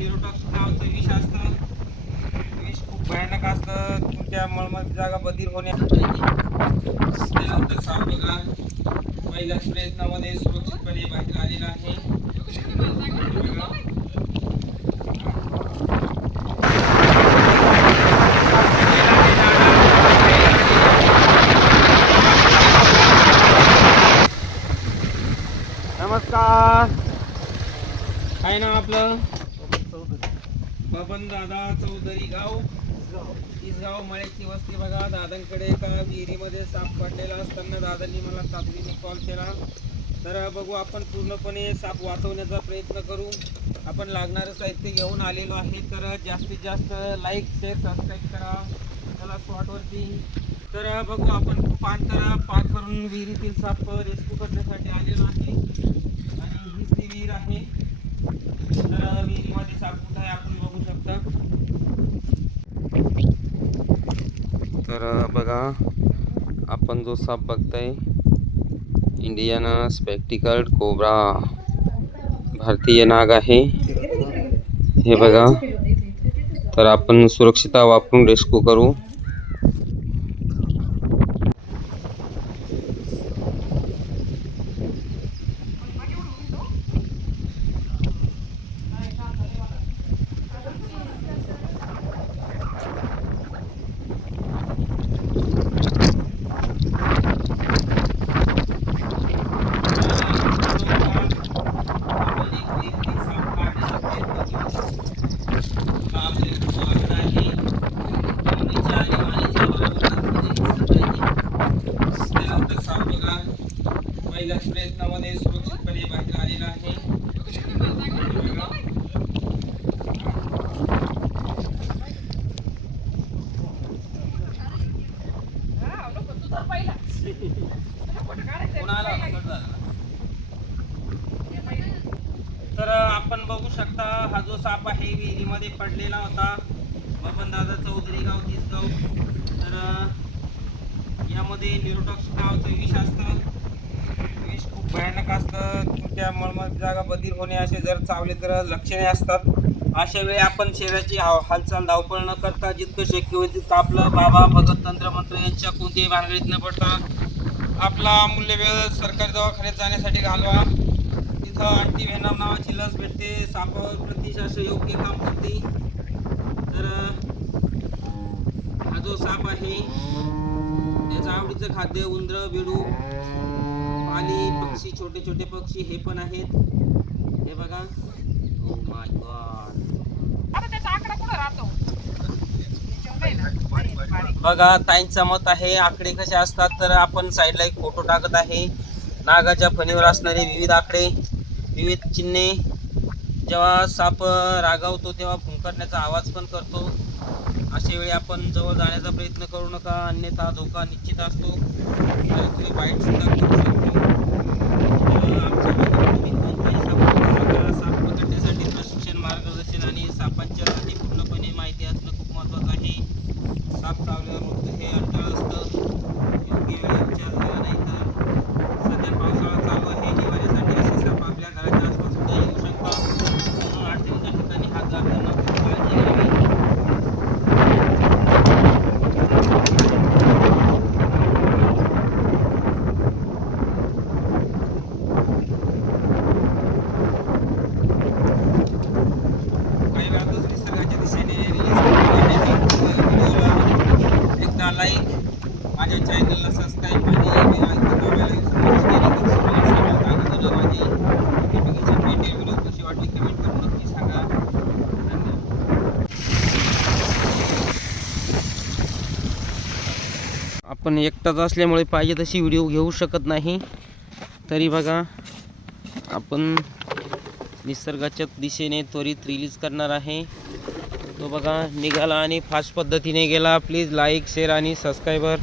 निरोटॉक्स नावाचं विष असतं. विष खूप भयानक असतं. तुमच्या मळमळ जागा बधीर त्यानंतर साप बघा पहिल्याच प्रयत्नामध्ये सुरक्षितपणे बाहेर आलेला आहे. नमस्कार, काय नाव आपलं? बबन दादा चौधरी, गाव इसगाव, मळ्याची वस्ती. बघा दादांकडे एका विहिरीमध्ये साप पडलेला असताना दादांनी मला तातडीने कॉल केला. तर बघू आपण पूर्णपणे साप वाचवण्याचा प्रयत्न करू. आपण लागणारं साहित्य घेऊन आलेलो आहे. तर जास्तीत जास्त लाईक शेअर सबस्क्राईब करा चला स्पॉटवरती. तर बघू आपण खूप अंतर पार करून विहिरीतील साप रेस्क्यू करण्यासाठी आलेलो आहे. आणि हीच ती विहीर आहे. तर विहिरीमध्ये साप कुठं आहे आपण बघू शकता. तर बघा आपण जो साप बघताय इंडियन स्पेक्टिकल्ड कोब्रा, भारतीय नाग आहे हे बघा. तर आपण सुरक्षितता वापरून रेस्क्यू करू. पहिल्याच प्रयत्नामध्ये सुरक्षितपणे बाहेर आलेला आहे. तर आपण बघू शकता हा जो साप आहे विहिरीमध्ये पडलेला होता. बबन दादा चौधरी, गाव इसगाव. तर यामध्ये निरोटॉक्स नावाचं विष असतं. विष खूप भयानक असतं. तुमच्या मळमळ जागा बधीर होणे असे जर चावले तर लक्षणे असतात. अशा वेळी आपण शरीराची हालचाल धावपळ न करता जितकं शक्य होईल तितकं आपलं बाबा भगत तंत्रमंत्र यांच्या कोणत्याही भानगडीत न पडता आपला अमूल्य वेळ सरकारी दवाखान्यात जाण्यासाठी घालवा. तिथं अँटीव्हेनम नावाची लस भेटते. सापावर प्रतिशास योग्य काम करते. तर हा जो साप आहे त्याचं आवडीचं खाद्य उंदरं, बेडू, पाली, पक्षी, छोटे छोटे पक्षी हे पण आहेत. हे बघा. Oh my God. बघा ताईंचं मत आहे आकडे कसे असतात. तर आपण साईडला एक फोटो टाकत आहे. नागाच्या फणीवर असणारे विविध आकडे, विविध चिन्हे. जेव्हा साप रागावतो तेव्हा फुंकरण्याचा आवाज पण करतो. अशा वेळी आपण जवळ जाण्याचा प्रयत्न करू नका, अन्यथा धोका निश्चित असतो. तर तुम्ही बाईट सुद्धा करू शकतो. साप पकडण्यासाठी प्रशिक्षण, मार्गदर्शन आणि सापांच्यासाठी पूर्णपणे माहिती असणं खूप महत्त्वाचं आहे. साप चावल्यावर मृत्यू हे अडथळा असतं. योग्य वेळी उपचार झाला नाही तर सध्या पावसाळा चालू आहे. निवाऱ्यासाठी असे साप आपल्या घराच्या आसपास सुद्धा येऊ शकतात. म्हणून अडचणीच्या ठिकाणी हात घालताना खूप काळजी घ्यावी. एकदा लाईक, माझ्या चॅनलला सबस्क्राईब आणि माझी व्हिडिओ कशी वाटली कमेंट करून नक्की सांगा. आपण एकटाच असल्यामुळे पाहिजे तशी व्हिडिओ घेऊ शकत नाही. तरी बघा आपण निसर्गाच्या दिशेने त्वरित रिलीज करणार आहे. तो बघा निघाला आणि फास्ट पद्धतीने गेला. प्लीज लाईक, शेअर आणि सबस्क्राईबर